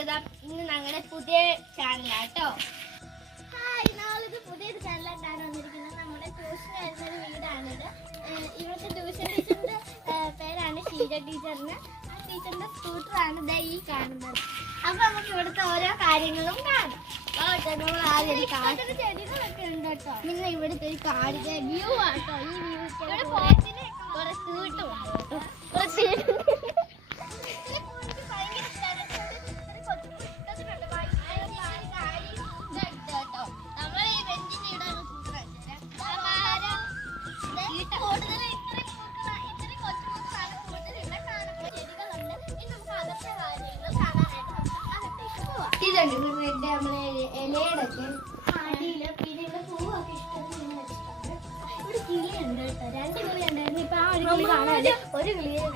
അപ്പൊ ഇന്ന് ഞങ്ങളുടെ പുതിയ ചാനലാട്ടോ. നാളെ പുതിയൊരു ചാനലായിട്ടാണ് വന്നിരിക്കുന്നത്. നമ്മുടെ ട്യൂഷൻ വരുന്നൊരു വീടാണിത്. ഇവിടുത്തെ ട്യൂഷൻ ടീച്ചറിന്റെ പേരാണ് ഷീജ ടീച്ചറിന്. ആ ടീച്ചറിന്റെ സ്കൂട്ടറാണ് ദേ ഈ കാണുന്നത്. അപ്പൊ നമുക്ക് ഇവിടുത്തെ ഓരോ കാര്യങ്ങളും കാണാം. നമ്മൾ ആദ്യം ചെടികളൊക്കെ ഉണ്ട് കേട്ടോ. പിന്നെ ഇവിടുത്തെ ഒരു കാടിന്റെ വ്യൂ ആട്ടോ. ഈ വ്യൂ കുറെ സ്കൂട്ടും നമ്മളെ ഇലയുടെയൊക്കെ അടിയില് പിന്നെ ഇവിടെ പൂവൊക്കെ ഇഷ്ടം. ഇവിടെ കിളിയുണ്ട് കേട്ടോ. 2 കിളി ഉണ്ടായിരുന്നു. ഇപ്പൊ ആ ഒരു കിളി കാണാതെ ഒരു കിളിയെ